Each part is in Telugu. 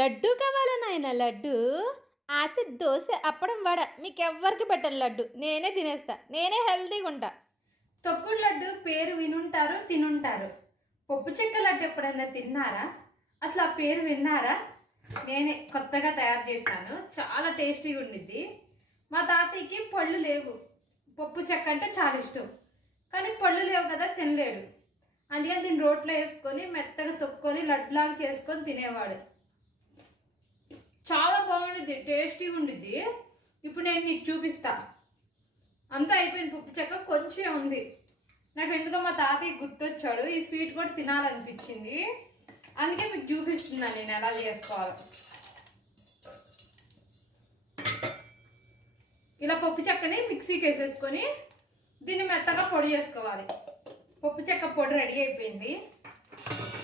లడ్డు కావాలా నాయన లడ్డు? ఆశ దోశ అప్పడం వడ మీకెవ్వరికి పెట్టను లడ్డు. నేనే తినేస్తా, నేనే హెల్తీగా ఉంటా. తొక్కుడు లడ్డు పేరు వినుంటారు, తినుంటారు. పప్పు చెక్క లడ్డు ఎప్పుడైనా తిన్నారా? అసలు ఆ పేరు విన్నారా? నేనే కొత్తగా తయారు చేశాను. చాలా టేస్టీగా ఉండిద్ది. మా తాతయ్యకి పళ్ళు లేవు, పప్పు చెక్క అంటే చాలా ఇష్టం. కానీ పళ్ళు లేవు కదా, తినలేడు. అందుకని దీన్ని రోట్లో వేసుకొని మెత్తగా తొక్కుని లడ్డులాగా చేసుకొని తినేవాడు. చాలా బాగుండిద్ది, టేస్టీగా ఉండిద్ది. ఇప్పుడు నేను మీకు చూపిస్తా. అంతా అయిపోయింది, పప్పు చెక్క కొంచెం ఉంది. నాకు ఎందుకో మా తాతయ్య గుర్తొచ్చాడు, ఈ స్వీట్ కూడా తినాలనిపించింది. అందుకే మీకు చూపిస్తున్నాను నేను ఎలా చేసుకోవాలో. ఇలా పప్పు చెక్కని మిక్సీకి వేసేసుకొని దీన్ని మెత్తగా పొడి చేసుకోవాలి. పప్పు చెక్క పొడి రెడీ అయిపోయింది.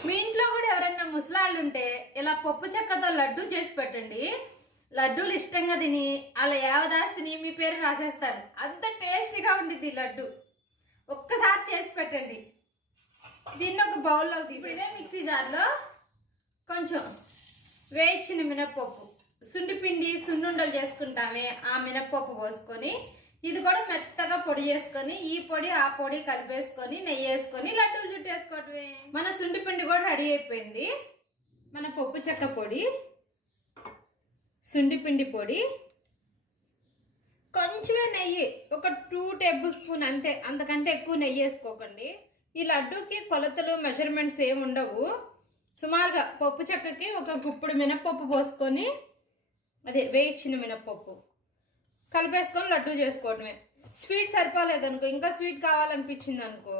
మీ ఇంట్లో కూడా ఎవరైనా ముసలాళ్ళు ఉంటే ఇలా పప్పు చెక్కతో లడ్డు చేసి పెట్టండి. లడ్డూలు ఇష్టంగా తిని అలా యావదాసి తిని మీ పేరు రాసేస్తారు. అంత టేస్టీగా ఉండిద్ది లడ్డు. ఒక్కసారి చేసి పెట్టండి. దీన్ని ఒక బౌల్లో తీసి ఇదే మిక్సీ జార్లో కొంచెం వేయించిన మినప్పప్పు, సుండిపిండి సున్నుండలు చేసుకుంటామే ఆ మినప్పప్పు పోసుకొని ఇది కూడా మెత్తగా పొడి చేసుకొని ఈ పొడి ఆ పొడి కలిపేసుకొని నెయ్యి వేసుకొని లడ్డూలు చుట్టేసుకోవటమే. మన సుండిపిండి కూడా రెడీ అయిపోయింది. మన పప్పు చెక్క పొడి, సుండిపిండి పొడి, కొంచెమే నెయ్యి, ఒక 2 టేబుల్ స్పూన్ అంతే, అంతకంటే ఎక్కువ నెయ్యి వేసుకోకండి. ఈ లడ్డూకి కొలతలు మెజర్మెంట్స్ ఏమి ఉండవు. సుమారుగా పప్పు చెక్కకి ఒక గుప్పుడు మినప్పప్పు పోసుకొని అదే వేయించిన మినప్పప్పు కలిపేసుకొని లడ్డు చేసుకోవడమే. స్వీట్ సరిపోలేదనుకో, ఇంకా స్వీట్ కావాలనిపించింది అనుకో,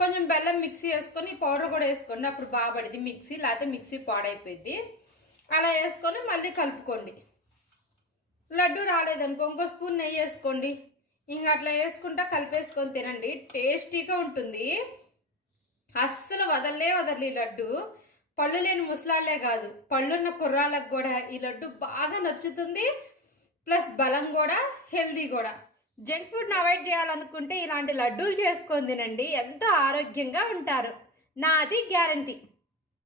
కొంచెం బెల్లం మిక్సీ వేసుకొని పౌడర్ కూడా వేసుకోండి. అప్పుడు బాగా పడింది మిక్సీ, లేకపోతే మిక్సీ పాడైపోయింది. అలా వేసుకొని మళ్ళీ కలుపుకోండి. లడ్డు రాలేదనుకో ఇంకో స్పూన్ నెయ్యి వేసుకోండి. ఇంకా అట్లా వేసుకుంటా కలిపేసుకొని తినండి, టేస్టీగా ఉంటుంది. అస్సలు వదలలే లడ్డు. పళ్ళు లేని ముసలాళ్లే కాదు, పళ్ళున్న కుర్రాళ్ళకు కూడా ఈ లడ్డు బాగా నచ్చుతుంది. ప్లస్ బలం కూడా, హెల్దీ కూడా. జంక్ ఫుడ్ని అవాయిడ్ చేయాలనుకుంటే ఇలాంటి లడ్డూలు చేసుకొని తినండి, ఎంతో ఆరోగ్యంగా ఉంటారు. నాది గ్యారంటీ.